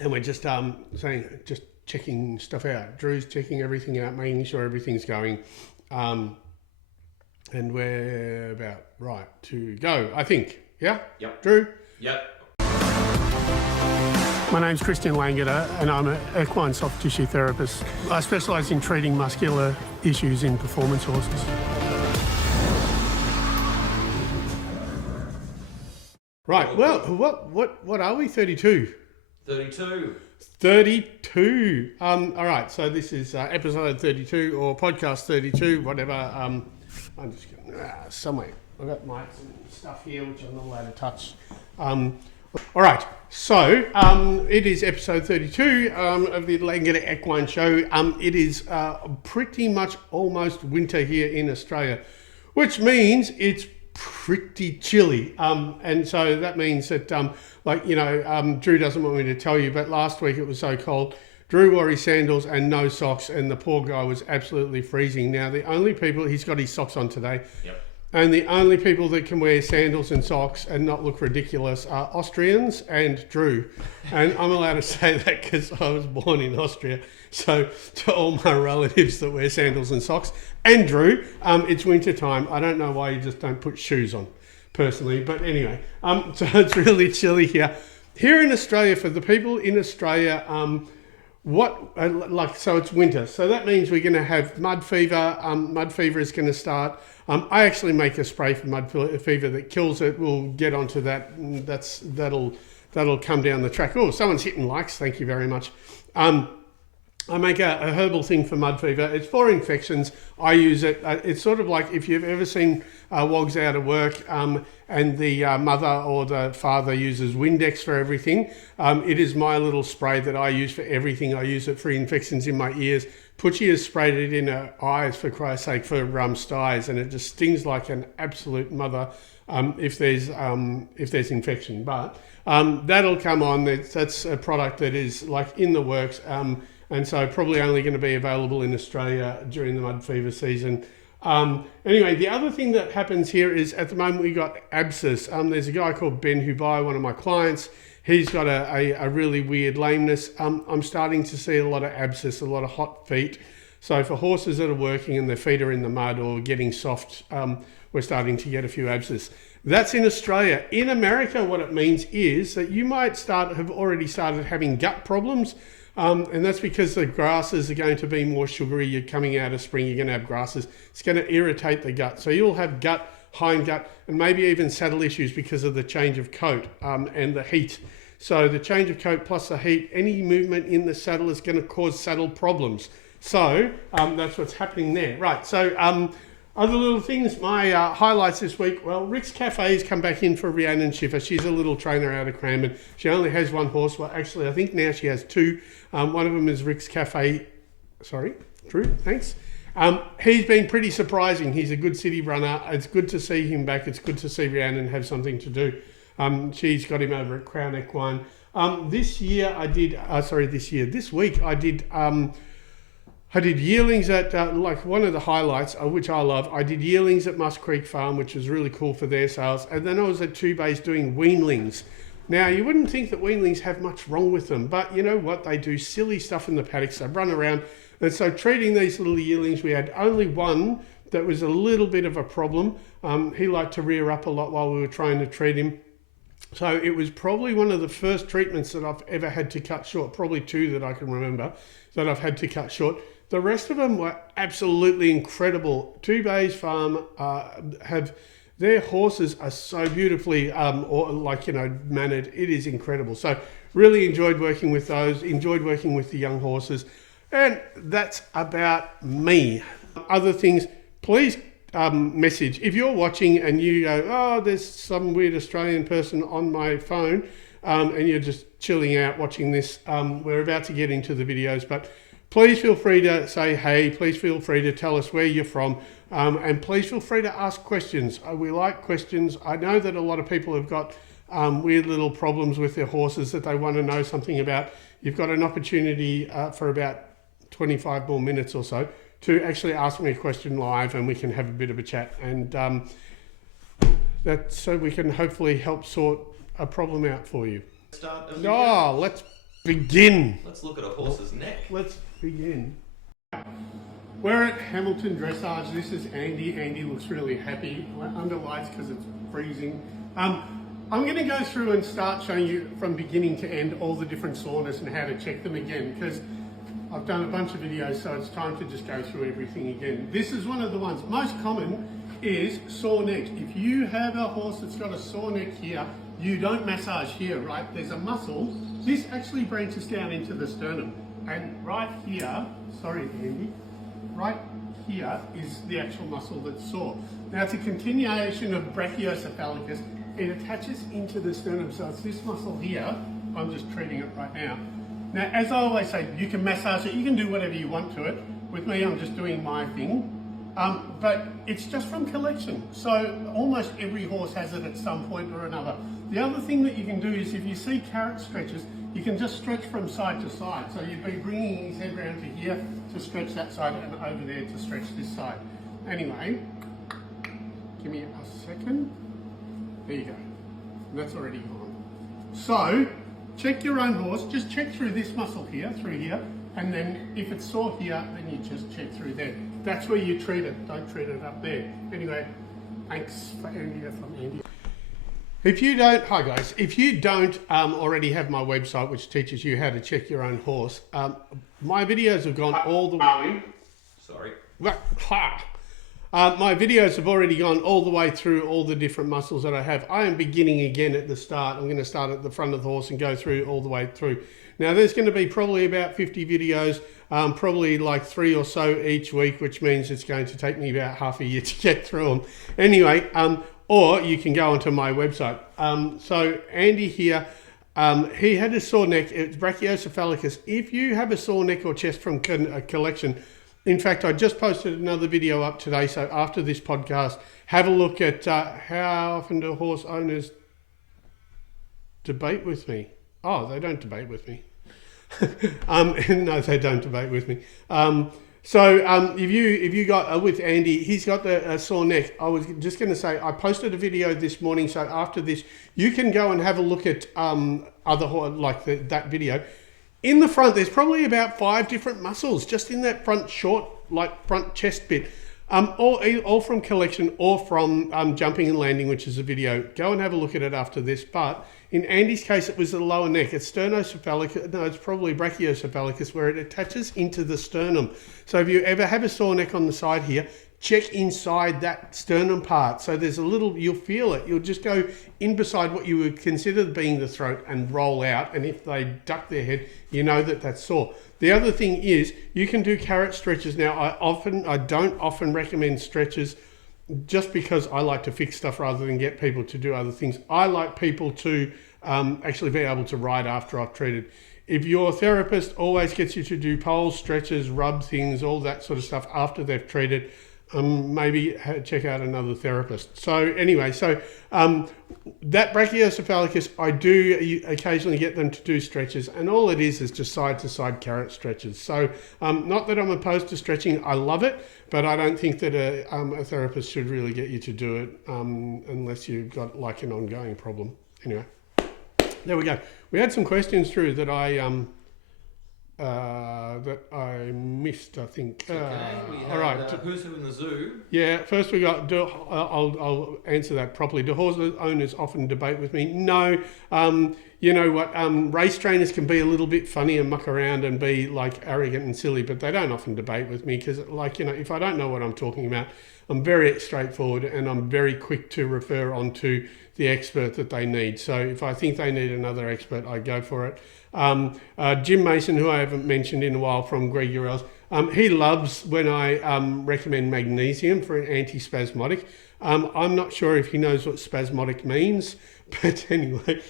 and we're just just checking stuff out. Drew's checking everything out, making sure everything's going, and we're about right to go, I think. Yeah? Yep. Drew? Yep. My name's ChristianLangeder and I'm an equine soft tissue therapist. I specialise in treating muscular issues in performance horses. Right, well, what are we, 32? 32. 32. All right, so this is episode 32 or podcast 32, whatever. I'm just going somewhere. I've got mics and stuff here which I'm not allowed to touch. All right, so it is episode 32 of the Langeder Equine Show. It is pretty much almost winter here in Australia, which means it's pretty chilly. And so that means that, Drew doesn't want me to tell you, but last week it was so cold. Drew wore his sandals and no socks, and the poor guy was absolutely freezing. Now, the only people, he's got his socks on today. Yep. And the only people that can wear sandals and socks and not look ridiculous are Austrians and Drew. And I'm allowed to say that because I was born in Austria. So to all my relatives that wear sandals and socks, and Drew, it's winter time. I don't know why you just don't put shoes on, personally. But anyway, so it's really chilly here. Here in Australia, for the people in Australia, so it's winter. So that means we're going to have mud fever. Mud fever is going to start. I actually make a spray for mud fever that kills it. We'll get onto that. That'll come down the track. Oh, someone's hitting likes. Thank you very much. I make a herbal thing for mud fever. It's for infections. I use it. It's sort of like if you've ever seen Wogs Out of Work and the mother or the father uses Windex for everything. It is my little spray that I use for everything. I use it for infections in my ears. Pucci has sprayed it in her eyes, for Christ's sake, for styes, and it just stings like an absolute mother if there's infection. But that'll come on. That's a product that is like in the works, and so probably only going to be available in Australia during the mud fever season. Anyway, the other thing that happens here is at the moment we got abscess. There's a guy called Ben who buys one of my clients. He's got a really weird lameness. I'm starting to see a lot of abscess, a lot of hot feet. So for horses that are working and their feet are in the mud or getting soft, we're starting to get a few abscess. That's in Australia. In America, what it means is that you might have already started having gut problems. And that's because the grasses are going to be more sugary. You're coming out of spring, you're going to have grasses. It's going to irritate the gut. So you'll have gut, hind gut, and maybe even saddle issues because of the change of coat and the heat. So the change of coat plus the heat, any movement in the saddle is going to cause saddle problems. So that's what's happening there. Right, so other little things, my highlights this week. Well, Rick's Cafe has come back in for Rhiannon Schiffer. She's a little trainer out of Cranbourne. She only has one horse. Well, actually, I think now she has two. One of them is Rick's Cafe. Sorry, Drew, thanks. He's been pretty surprising. He's a good city runner. It's good to see him back. It's good to see Rhiannon have something to do. She's got him over at Crown Equine. This week I did yearlings at, like one of the highlights, which I love, I did yearlings at Musk Creek Farm, which was really cool for their sales. And then I was at Two Bays doing weanlings. Now, you wouldn't think that weanlings have much wrong with them, but you know what? They do silly stuff in the paddocks. They run around. And so treating these little yearlings, we had only one that was a little bit of a problem. He liked to rear up a lot while we were trying to treat him. So it was probably one of the first treatments that I've ever had to cut short, probably two that I can remember that I've had to cut short. The rest of them were absolutely incredible. Two Bays Farm their horses are so beautifully mannered. It is incredible. So really enjoyed working with those, enjoyed working with the young horses. And that's about me. Other things, please message. If you're watching and you go, oh, there's some weird Australian person on my phone, and you're just chilling out watching this, we're about to get into the videos, but please feel free to say hey, please feel free to tell us where you're from, and please feel free to ask questions. We like questions. I know that a lot of people have got weird little problems with their horses that they want to know something about. You've got an opportunity for about 25 more minutes or so to actually ask me a question live, and we can have a bit of a chat, and that so we can hopefully help sort a problem out for you. Start a video. Let's begin. Let's look at a horse's neck. Let's begin. We're at Hamilton Dressage. This is Andy. Andy looks really happy. We're under lights because it's freezing. I'm going to go through and start showing you from beginning to end all the different soreness and how to check them again, because I've done a bunch of videos, so it's time to just go through everything again. This is one of the ones. Most common is sore neck. If you have a horse that's got a sore neck here, you don't massage here, right? There's a muscle. This actually branches down into the sternum. And right here, sorry Andy, right here is the actual muscle that's sore. Now it's a continuation of brachiocephalicus. It attaches into the sternum, so it's this muscle here. I'm just treating it right now. Now, as I always say, you can massage it, you can do whatever you want to it. With me, I'm just doing my thing. But it's just from collection. So almost every horse has it at some point or another. The other thing that you can do is if you see carrot stretches, you can just stretch from side to side. So you'd be bringing his head around to here to stretch that side and over there to stretch this side. Anyway, give me a second. There you go. That's already gone. So, check your own horse. Just check through this muscle here, through here. And then if it's sore here, then you just check through there. That's where you treat it. Don't treat it up there. Anyway, thanks for Andy from Andy. If you don't, hi guys, if you don't already have my website, which teaches you how to check your own horse, my videos have gone all the way. Sorry. My videos have already gone all the way through all the different muscles that I have. I am beginning again at the start. I'm going to start at the front of the horse and go through all the way through. Now there's going to be probably about 50 videos, probably like 3 or so each week, which means it's going to take me about half a year to get through them. Anyway, or you can go onto my website. So Andy here, he had a sore neck, it's brachiocephalicus. If you have a sore neck or chest from a collection, in fact, I just posted another video up today, so after this podcast, have a look at how often do horse owners debate with me. Oh, they don't debate with me. No, they don't debate with me. If you got with Andy, he's got a sore neck. I was just going to say, I posted a video this morning, so after this, you can go and have a look at that video. In the front, there's probably about 5 different muscles just in that front front chest bit. All from collection or from jumping and landing, which is a video. Go and have a look at it after this. But in Andy's case, it was the lower neck. It's sternocephalicus. No, it's probably brachiocephalicus, where it attaches into the sternum. So if you ever have a sore neck on the side here, check inside that sternum part. So there's a little, you'll feel it. You'll just go in beside what you would consider being the throat and roll out. And if they duck their head, you know that that's sore. The other thing is you can do carrot stretches. Now, I don't often recommend stretches just because I like to fix stuff rather than get people to do other things. I like people to actually be able to ride after I've treated. If your therapist always gets you to do poles, stretches, rub things, all that sort of stuff after they've treated, maybe check out another therapist. So anyway, that brachiocephalicus, I do occasionally get them to do stretches, and all it is just side-to-side carrot stretches. So not that I'm opposed to stretching, I love it, but I don't think that a therapist should really get you to do it unless you've got like an ongoing problem. Anyway, there we go. We had some questions through that I missed, I think. Okay, all right. Who's who in the zoo? Yeah, first we got, I'll answer that properly. Do horse owners often debate with me? No. You know what, race trainers can be a little bit funny and muck around and be like arrogant and silly, but they don't often debate with me because, like, you know, if I don't know what I'm talking about, I'm very straightforward and I'm very quick to refer on to the expert that they need. So if I think they need another expert, I go for it. Jim Mason, who I haven't mentioned in a while from Greg Urels, he loves when I recommend magnesium for an antispasmodic. I'm not sure if he knows what spasmodic means, but anyway,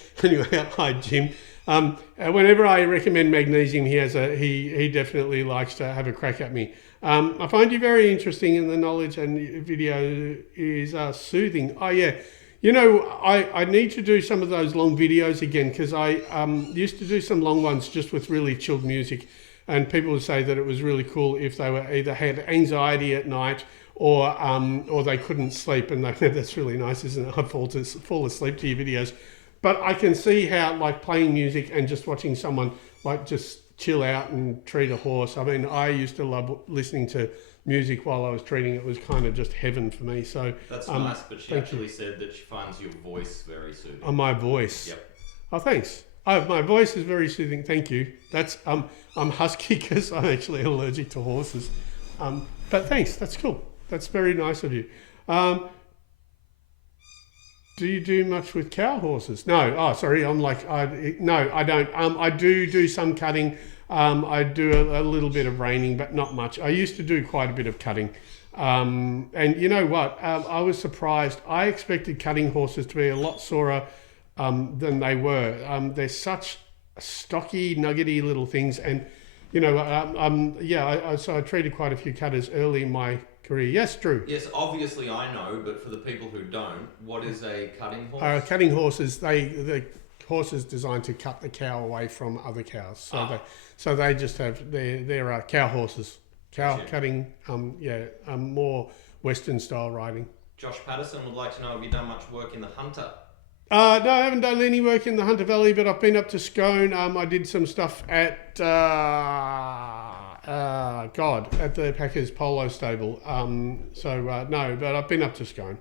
hi Jim. Whenever I recommend magnesium, he definitely likes to have a crack at me. I find you very interesting, and the knowledge and video is soothing. Oh yeah. You know, I need to do some of those long videos again because I used to do some long ones just with really chilled music, and people would say that it was really cool if they were either had anxiety at night or they couldn't sleep, and that's really nice, isn't it? I fall asleep to your videos. but I can see how like playing music and just watching someone like just chill out and treat a horse. I mean, I used to love listening to music while I was treating. It was kind of just heaven for me. So That's nice, but she actually said that she finds your voice very soothing. Oh, my voice. Yep. Oh, thanks. Oh, my voice is very soothing. Thank you. That's I'm husky because I'm actually allergic to horses. But thanks. That's cool. That's very nice of you. Do you do much with cow horses? No. Oh, sorry. No, I don't. I do some cutting. I do a little bit of reining, but not much. I used to do quite a bit of cutting. And you know what? I was surprised. I expected cutting horses to be a lot sorer than they were. They're such stocky, nuggety little things. And, you know, so I treated quite a few cutters early in my career. Yes, Drew? Yes, obviously I know, but for the people who don't, what is a cutting horse? Cutting horses, the horses designed to cut the cow away from other cows. So they just have, they're cow horses. Cow cutting, more Western style riding. Josh Patterson would like to know, have you done much work in the Hunter? No, I haven't done any work in the Hunter Valley, but I've been up to Scone. I did some stuff at at the Packers Polo Stable. No, but I've been up to Scone.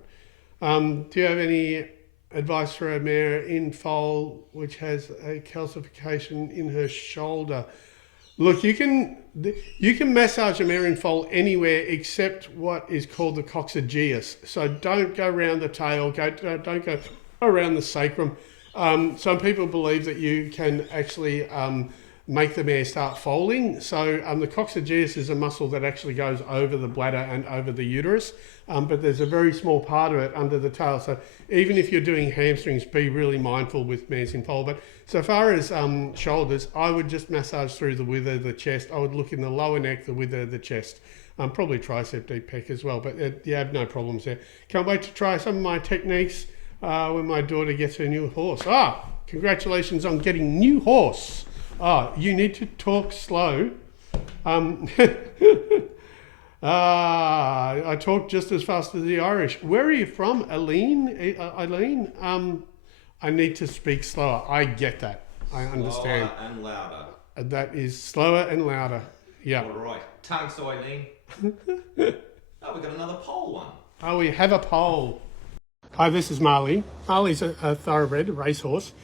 Do you have any advice for a mare in foal which has a calcification in her shoulder? Look, you can massage a mare in foal anywhere except what is called the coccygeus. So don't go around the tail. Don't go around the sacrum. Some people believe that you can actually make the mare start foaling. So the coccygeus is a muscle that actually goes over the bladder and over the uterus, but there's a very small part of it under the tail. So even if you're doing hamstrings, be really mindful with mares in foal. But so far as shoulders, I would just massage through the wither, the chest. I would look in the lower neck, the wither, the chest. Probably tricep deep pec as well, but you have no problems there. Can't wait to try some of my techniques when my daughter gets her new horse. Congratulations on getting new horse. You need to talk slow. I talk just as fast as the Irish. Where are you from, Eileen? Eileen? I need to speak slower. I get that. I understand. Slower and louder. That is slower and louder. Yeah. All right. Thanks, Eileen. We've got another poll one. We have a poll. Hi, this is Marley. Marley's a thoroughbred, a racehorse.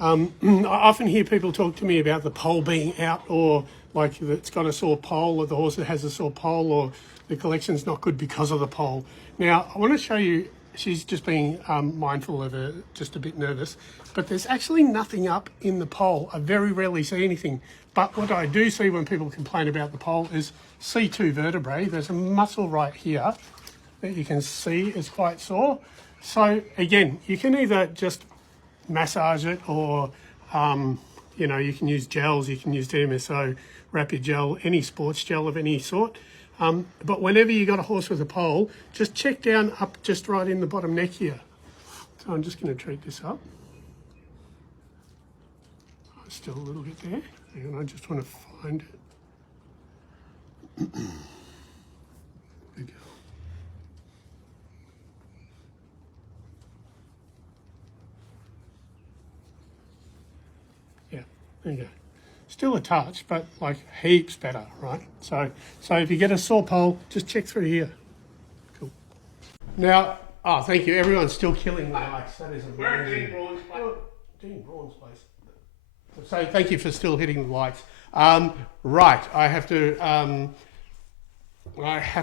I often hear people talk to me about the pole being out, or like it's got a sore pole, or the horse that has a sore pole, or the collection's not good because of the pole. Now, I want to show you, she's just being mindful of her, just a bit nervous, but there's actually nothing up in the pole. I very rarely see anything. But what I do see when people complain about the pole is C2 vertebrae. There's a muscle right here that you can see is quite sore. So again, you can either just massage it, or you can use gels, you can use DMSO, rapid gel, any sports gel of any sort. But whenever you got a horse with a pole, just check down up just right in the bottom neck here. So I'm just going to treat this up. Still a little bit there, and I just want to find it. There we go. Yeah, there you go. Still a touch, but like heaps better, right? So if you get a sore pole, just check through here. Cool. Now, thank you. Everyone's still killing the likes. That is amazing. We're at Dean Braun's place. Dean Braun's place. So thank you for still hitting the likes. Right, I have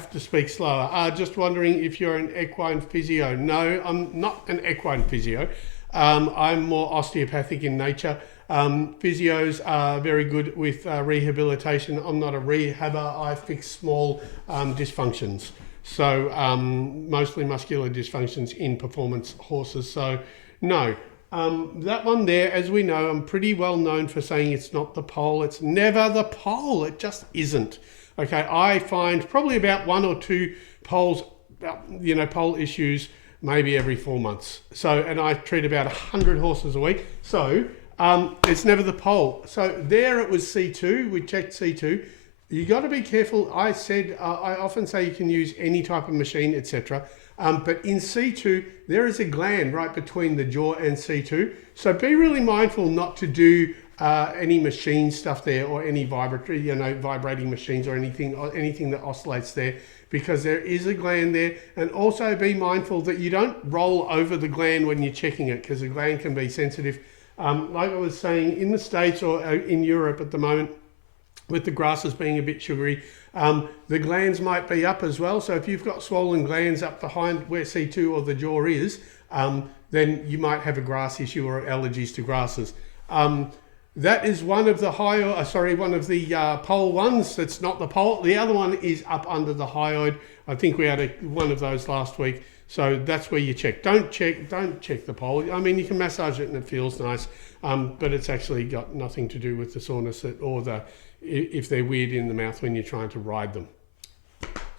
to speak slower. Just wondering if you're an equine physio. No, I'm not an equine physio. I'm more osteopathic in nature. Physios are very good with rehabilitation. I'm not a rehabber. I fix small dysfunctions. So mostly muscular dysfunctions in performance horses. So no. That one there, as we know, I'm pretty well known for saying it's not the pole. It's never the pole. It just isn't. Okay, I find probably about one or two poles, pole issues maybe every 4 months. So, and I treat about 100 horses a week. So it's never the pole. So there it was C2. We checked C2. You got to be careful. I often say you can use any type of machine, etc. But in C2, there is a gland right between the jaw and C2. So be really mindful not to do any machine stuff there, or any vibrating machines, or anything that oscillates there, because there is a gland there. And also be mindful that you don't roll over the gland when you're checking it, because the gland can be sensitive. Like I was saying, in the States or in Europe at the moment, with the grasses being a bit sugary, the glands might be up as well. So if you've got swollen glands up behind where C2 or the jaw is, then you might have a grass issue or allergies to grasses. That is one of the pole ones. That's not the pole. The other one is up under the hyoid. I think we had one of those last week. So that's where you check. Don't check the pole. I mean, you can massage it and it feels nice, but it's actually got nothing to do with the soreness if they're weird in the mouth when you're trying to ride them.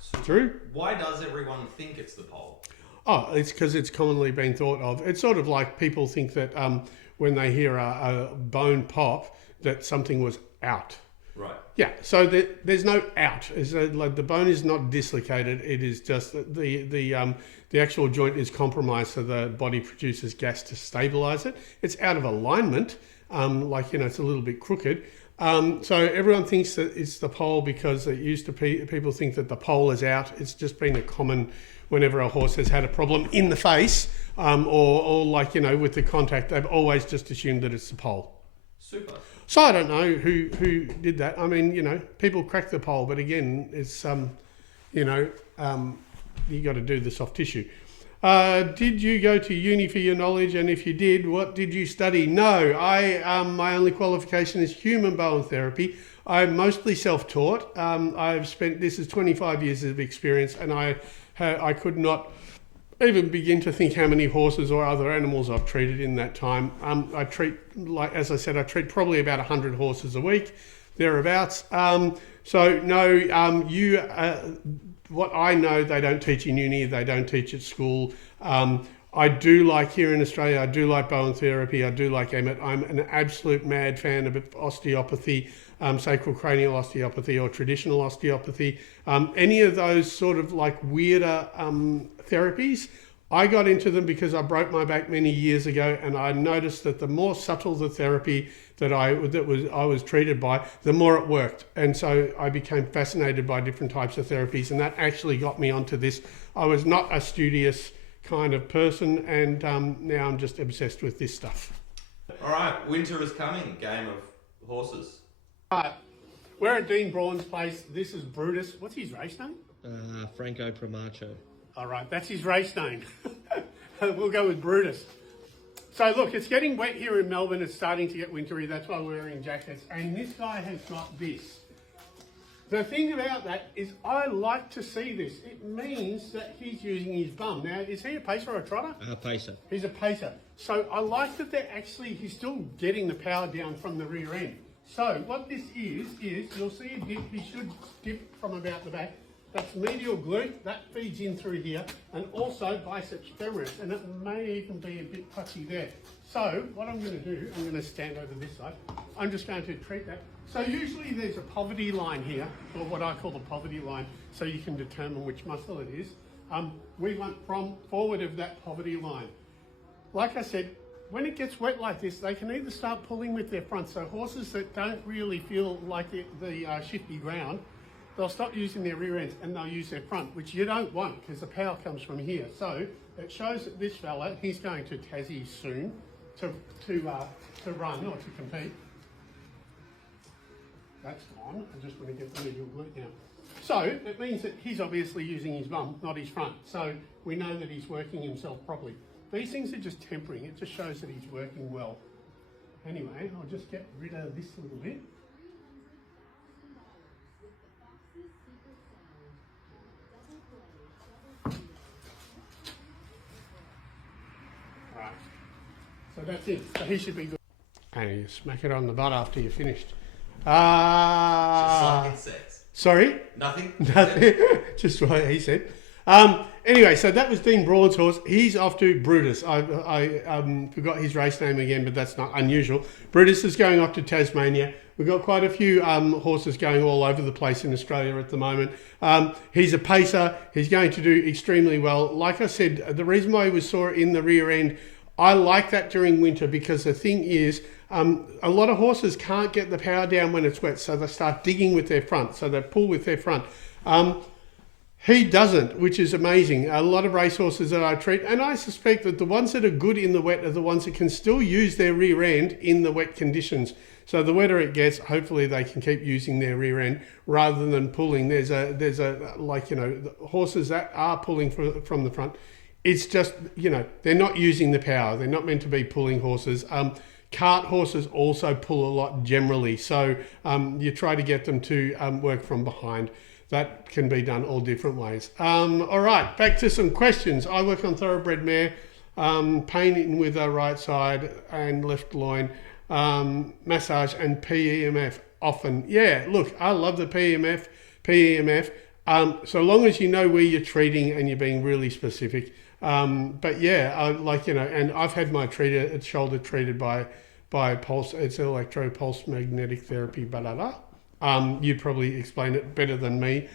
So True? Why does everyone think it's the pole? Oh, it's because it's commonly been thought of. It's sort of like people think that when they hear a bone pop, that something was out. Right. Yeah, so there's no out. Like the bone is not dislocated. It is just the actual joint is compromised, so the body produces gas to stabilize it. It's out of alignment, it's a little bit crooked. So everyone thinks that it's the pole because it used to people think that the pole is out. It's just been a common whenever a horse has had a problem in the face, or with the contact, they've always just assumed that it's the pole. Super. So I don't know who did that. I mean, people crack the pole, but again, it's you got to do the soft tissue. Did you go to uni for your knowledge? And if you did, what did you study? No, my only qualification is human bone therapy. I'm mostly self-taught. This is 25 years of experience, and I could not even begin to think how many horses or other animals I've treated in that time. I treat probably about 100 horses a week, thereabouts. What I know, they don't teach in uni, they don't teach at school. I do like, here in Australia, I do like bone therapy, I do like Emmett. I'm an absolute mad fan of osteopathy, sacral-cranial osteopathy or traditional osteopathy. Any of those sort of like weirder therapies, I got into them because I broke my back many years ago, and I noticed that the more subtle the therapy that I was treated by, the more it worked. And so I became fascinated by different types of therapies, and that actually got me onto this. I was not a studious kind of person, and now I'm just obsessed with this stuff. All right, winter is coming. Game of horses. We're at Dean Braun's place. This is Brutus. What's his race name? Franco Pramacho. All right, that's his race name. We'll go with Brutus. So look, it's getting wet here in Melbourne. It's starting to get wintry. That's why we're wearing jackets. And this guy has got this. The thing about that is I like to see this. It means that he's using his bum. Now, is he a pacer or a trotter? Pacer. He's a pacer. So I like that he's still getting the power down from the rear end. So what this is you'll see a dip. He should dip from about the back. That's medial glute, that feeds in through here, and also biceps femoris, and it may even be a bit touchy there. So what I'm going to do, I'm going to stand over this side. I'm just going to treat that. So usually there's a poverty line here, or what I call the poverty line, so you can determine which muscle it is. We went from forward of that poverty line. Like I said, when it gets wet like this, they can either start pulling with their front. So horses that don't really feel like the shifty ground, they'll stop using their rear ends and they'll use their front, which you don't want because the power comes from here. So it shows that this fella, he's going to Tassie soon to run or to compete. That's gone. I just want to get the medial glute now. So it means that he's obviously using his bum, not his front. So we know that he's working himself properly. These things are just tempering. It just shows that he's working well. Anyway, I'll just get rid of this a little bit. Right. So that's it. So he should be good. And you smack it on the butt after you're finished. Just like insects. Sorry? Nothing? Nothing. Just what he said. Anyway, so that was Dean Braun's horse. He's off to Brutus. I forgot his race name again, but that's not unusual. Brutus is going off to Tasmania. We've got quite a few horses going all over the place in Australia at the moment. He's a pacer. He's going to do extremely well. Like I said, the reason why he was sore in the rear end, I like that during winter because the thing is, a lot of horses can't get the power down when it's wet, so they start digging with their front, so they pull with their front. He doesn't, which is amazing. A lot of racehorses that I treat, and I suspect that the ones that are good in the wet are the ones that can still use their rear end in the wet conditions. So the wetter it gets, hopefully they can keep using their rear end rather than pulling. There's horses that are pulling from the front. It's just, they're not using the power. They're not meant to be pulling horses. Cart horses also pull a lot generally. So you try to get them to work from behind. That can be done all different ways. All right, back to some questions. I work on thoroughbred mare, pain in with the right side and left loin, massage and PEMF often. Yeah, look, I love the PEMF, so long as you know where you're treating and you're being really specific. But yeah, and I've had my shoulder treated by pulse, it's electro-pulse magnetic therapy, you'd probably explain it better than me,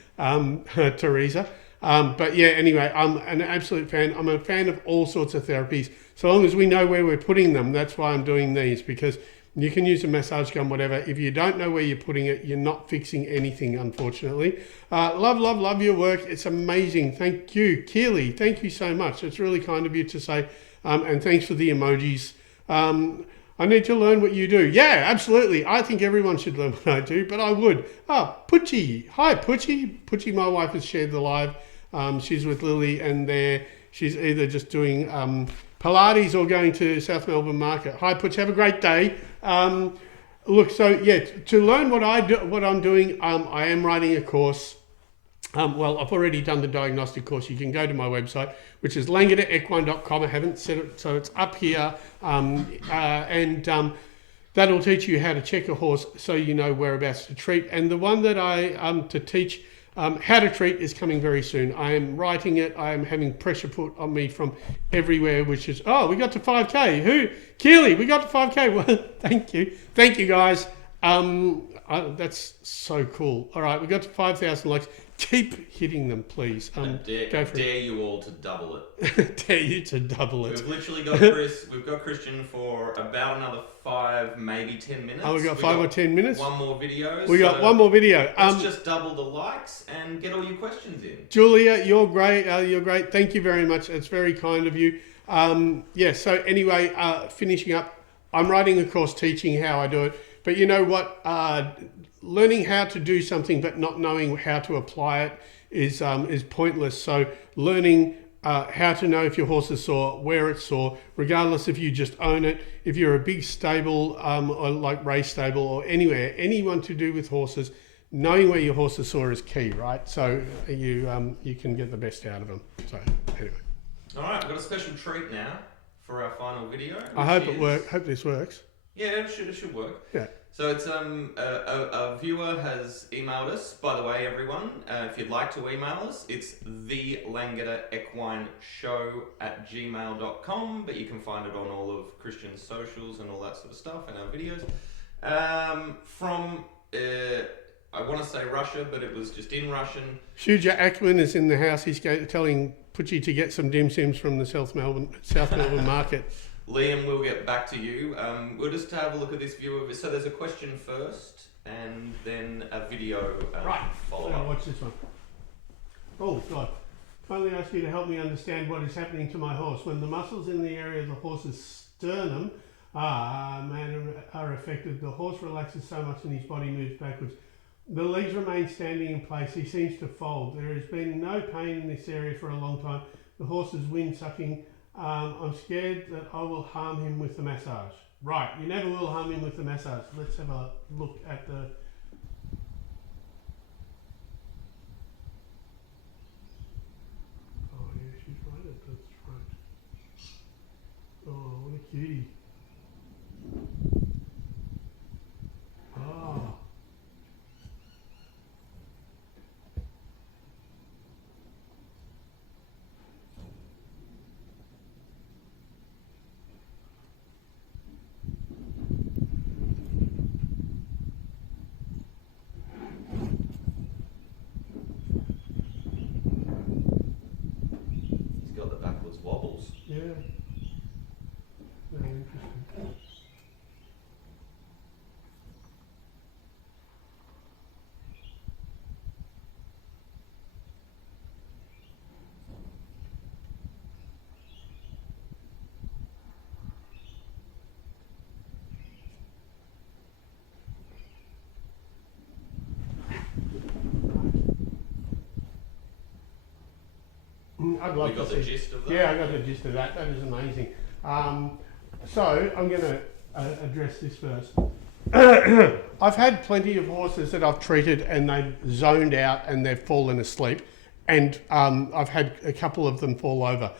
Teresa. But yeah, anyway, I'm an absolute fan. I'm a fan of all sorts of therapies. So long as we know where we're putting them, that's why I'm doing these, because you can use a massage gun, whatever. If you don't know where you're putting it, you're not fixing anything, unfortunately. Love your work. It's amazing. Thank you. Keely, thank you so much. It's really kind of you to say, and thanks for the emojis. I need to learn what you do. Yeah, absolutely. I think everyone should learn what I do, but I would. Putchie. Hi, Putchie. Putchie, my wife, has shared the live. She's with Lily, and she's either just doing Pilates or going to South Melbourne Market. Hi, Putch. Have a great day. Look, so yeah, to learn what I'm doing, I am writing a course. I've already done the diagnostic course. You can go to my website, which is LangederEquine.com. I haven't said it, so it's up here. That'll teach you how to check a horse so you know whereabouts to treat. And the one that to teach how to treat is coming very soon. I am writing it. I am having pressure put on me from everywhere, which is, we got to 5K. Keely, we got to 5K. Well, thank you. Thank you, guys. That's so cool. All right, we got to 5,000 likes. Keep hitting them, please. Dare you all to double it. Dare you to double it. We've literally got we've got Christian for about another 5, maybe 10 minutes. We've got 5 or 10 minutes. One more video. We got one more video. Let's just double the likes and get all your questions in. Julia, you're great. You're great. Thank you very much. It's very kind of you. So anyway, finishing up, I'm writing a course teaching how I do it. But you know what? Learning how to do something but not knowing how to apply it is pointless. So learning how to know if your horse is sore, where it's sore, regardless if you just own it, if you're a big stable or like race stable or anywhere, anyone to do with horses, knowing where your horse is sore is key, right? So you can get the best out of them. So anyway. All right, we've got a special treat now for our final video. I hope it works. Hope this works. Yeah, it should work. Yeah. So it's a viewer has emailed us. By the way, everyone, if you'd like to email us, it's TheLangederEquineShow@gmail.com, but you can find it on all of Christian's socials and all that sort of stuff and our videos. From I want to say Russia, but it was just in Russian. Shuja Ackman is in the house. He's telling Putchie to get some dim sims from the South Melbourne Market. Liam, we'll get back to you. We'll just have a look at this view. So there's a question first, and then a video follow up. Watch this one. Oh, God. Finally ask you to help me understand what is happening to my horse. When the muscles in the area of the horse's sternum are affected, the horse relaxes so much and his body moves backwards. The legs remain standing in place. He seems to fold. There has been no pain in this area for a long time. The horse is wind sucking. I'm scared that I will harm him with the massage. Right, you never will harm him with the massage. Let's have a look at the... Oh yeah, she's right at the throat. Oh, what a cutie. Oh. No, interesting. I'd love We got to the see. gist of that. Yeah, I got the gist of that. That is amazing. So I'm going to address this first. I've had plenty of horses that I've treated and they've zoned out and they've fallen asleep, and I've had a couple of them fall over.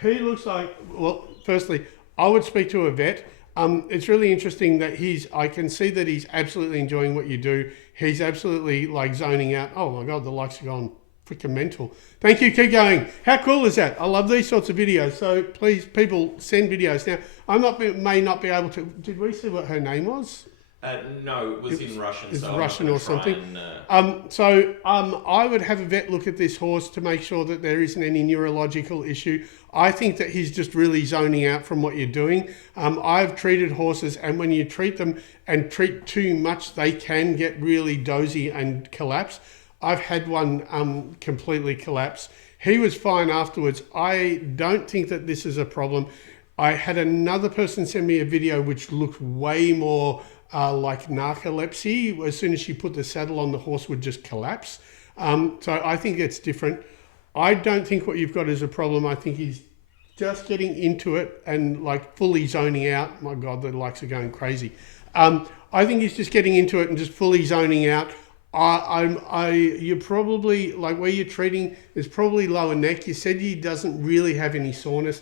He looks like, well, firstly, I would speak to a vet. It's really interesting that I can see that he's absolutely enjoying what you do. He's absolutely like zoning out. Oh my God, the lights are gone freaking mental. Thank you, keep going. How cool is that? I love these sorts of videos. So please, people, send videos. Now, may not be able to, did we see what her name was? No, it was in Russian. It's so Russian or something. And, I would have a vet look at this horse to make sure that there isn't any neurological issue. I think that he's just really zoning out from what you're doing. I've treated horses, and when you treat them and treat too much, they can get really dozy and collapse. I've had one completely collapse. He was fine afterwards. I don't think that this is a problem. I had another person send me a video which looked way more like narcolepsy. As soon as she put the saddle on, the horse would just collapse. So I think it's different. I don't think what you've got is a problem. I think he's just getting into it and like fully zoning out. My God, the lights are going crazy. I think he's just getting into it and just fully zoning out. You're probably, like where you're treating, is probably lower neck. You said he doesn't really have any soreness.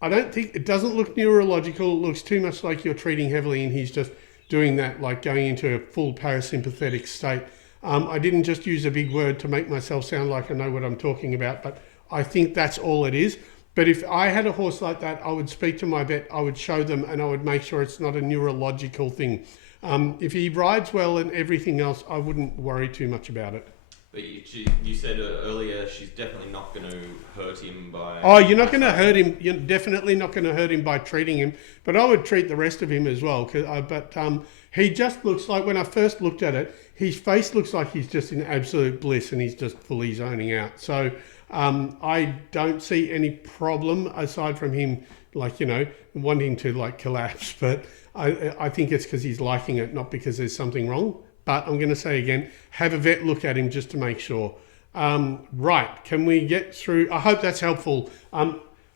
I don't think, it doesn't look neurological. It looks too much like you're treating heavily and he's just doing that, like going into a full parasympathetic state. I didn't just use a big word to make myself sound like I know what I'm talking about, but I think that's all it is. But if I had a horse like that, I would speak to my vet, I would show them, and I would make sure it's not a neurological thing. If he rides well and everything else, I wouldn't worry too much about it. but you said earlier she's definitely not going to hurt him by... Oh, you're not going to hurt him. You're definitely not going to hurt him by treating him. But I would treat the rest of him as well. But he just looks like, when I first looked at it, his face looks like he's just in absolute bliss and he's just fully zoning out. So I don't see any problem aside from him, like, you know, wanting to like collapse. But I think it's because he's liking it, not because there's something wrong. But I'm going to say again, have a vet look at him just to make sure. Right, can we get through? I hope that's helpful.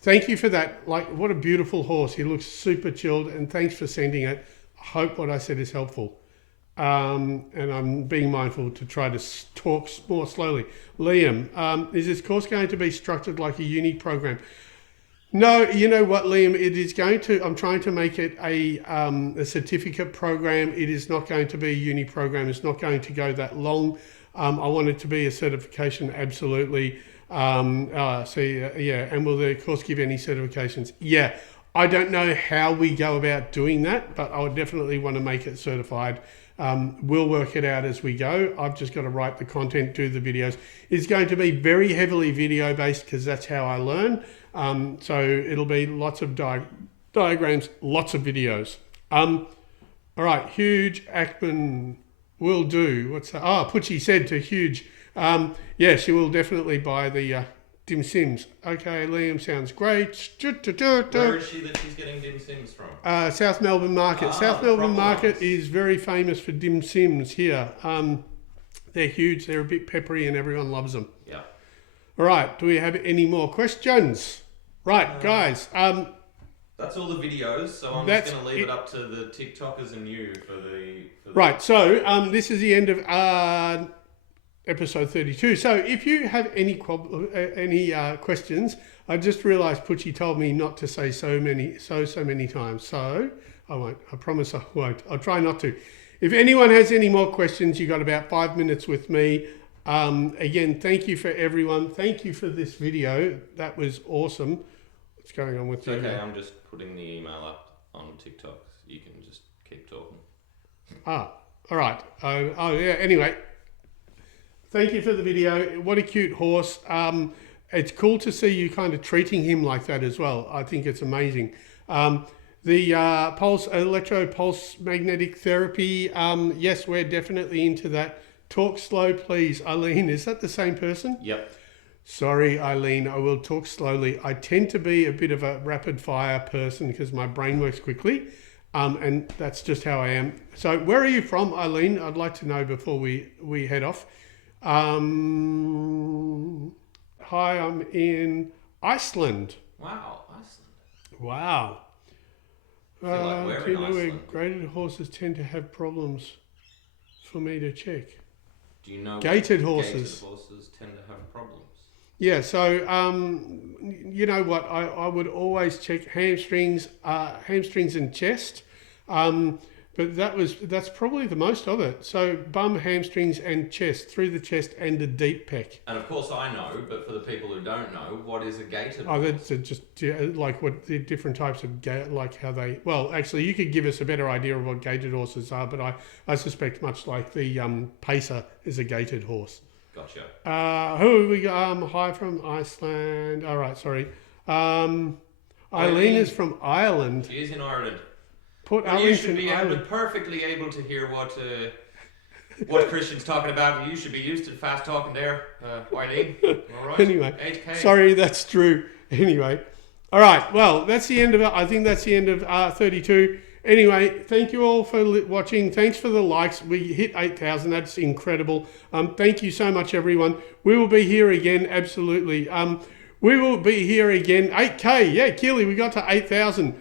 Thank you for that. Like, what a beautiful horse. He looks super chilled, and thanks for sending it. I hope what I said is helpful. And I'm being mindful to try to talk more slowly. Liam, is this course going to be structured like a uni program? No, you know what, Liam, it is going to, I'm trying to make it a certificate program. It is not going to be a uni program. It's not going to go that long. I want it to be a certification, absolutely. And will the course give any certifications? Yeah, I don't know how we go about doing that, but I would definitely want to make it certified. We'll work it out as we go. I've just got to write the content, do the videos. It's going to be very heavily video based because that's how I learn. So it'll be lots of diagrams, lots of videos. All right, Huge Ackman will do. What's that? Oh, Putchie said to Huge, yeah, she will definitely buy the dim sims. Okay, Liam, sounds great. Where is she that she's getting dim sims from? South Melbourne Market. South Melbourne Market is very famous for dim sims here. They're huge, they're a bit peppery and everyone loves them. Yeah. All right, do we have any more questions? Right, guys. That's all the videos, so I'm just going to leave it up to the TikTokers and you for the... Right, so this is the end of episode 32. So if you have any questions, I just realised Putchie told me not to say so many times. So I won't. I promise I won't. I'll try not to. If anyone has any more questions, you got about 5 minutes with me. Again, thank you for everyone. Thank you for this video. That was awesome. What's going on with you? Okay, I'm just putting the email up on TikTok. You can just keep talking. All right. Oh yeah. Anyway, thank you for the video. What a cute horse. it's cool to see you kind of treating him like that as well. I think it's amazing. The electro-pulse magnetic therapy, yes, we're definitely into that. Talk slow, please. Eileen, is that the same person? Yep. Sorry, Eileen, I will talk slowly. I tend to be a bit of a rapid-fire person because my brain works quickly, and that's just how I am. So where are you from, Eileen? I'd like to know before we head off. Hi, I'm in Iceland. Wow, Iceland. Wow. I feel like we're Do you in know where Iceland. graded horses tend to have problems? For me to check. Do you know Gated what horses. gated horses tend to have problems? Yeah, so you know what? I would always check hamstrings and chest, but that's probably the most of it. So bum, hamstrings, and chest, through the chest and a deep pec. And of course I know, but for the people who don't know, what is a gated Oh, horse? that's just like what the different types of like how they. Well, actually, you could give us a better idea of what gated horses are, but I suspect much like the pacer is a gated horse. Gotcha. Who have we got? Hi from Iceland. All right, sorry. Eileen is from Ireland. She is in Ireland. Put Well, you Eileen should from be Ireland. perfectly able to hear what Christian's talking about. You should be used to the fast talking there, Eileen. All right. Anyway, 8K. sorry, that's true. Anyway, all right. Well, that's the end of it. I think that's the end of 32. Anyway, thank you all for watching. Thanks for the likes. We hit 8,000. That's incredible. Thank you so much, everyone. We will be here again. Absolutely. We will be here again. 8K. Yeah, Keely, we got to 8,000.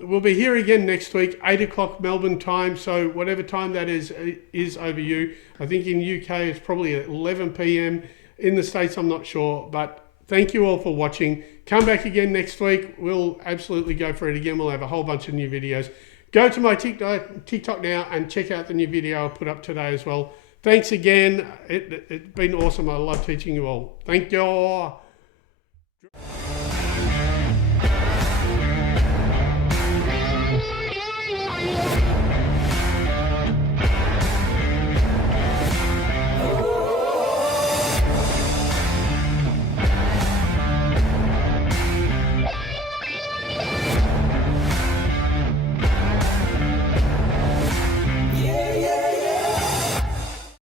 We'll be here again next week, 8 o'clock Melbourne time. So whatever time that is over you. I think in UK it's probably at 11 p.m. In the States, I'm not sure. But thank you all for watching. Come back again next week. We'll absolutely go for it again. We'll have a whole bunch of new videos. Go to my TikTok now and check out the new video I put up today as well. Thanks again. It's been awesome. I love teaching you all. Thank you.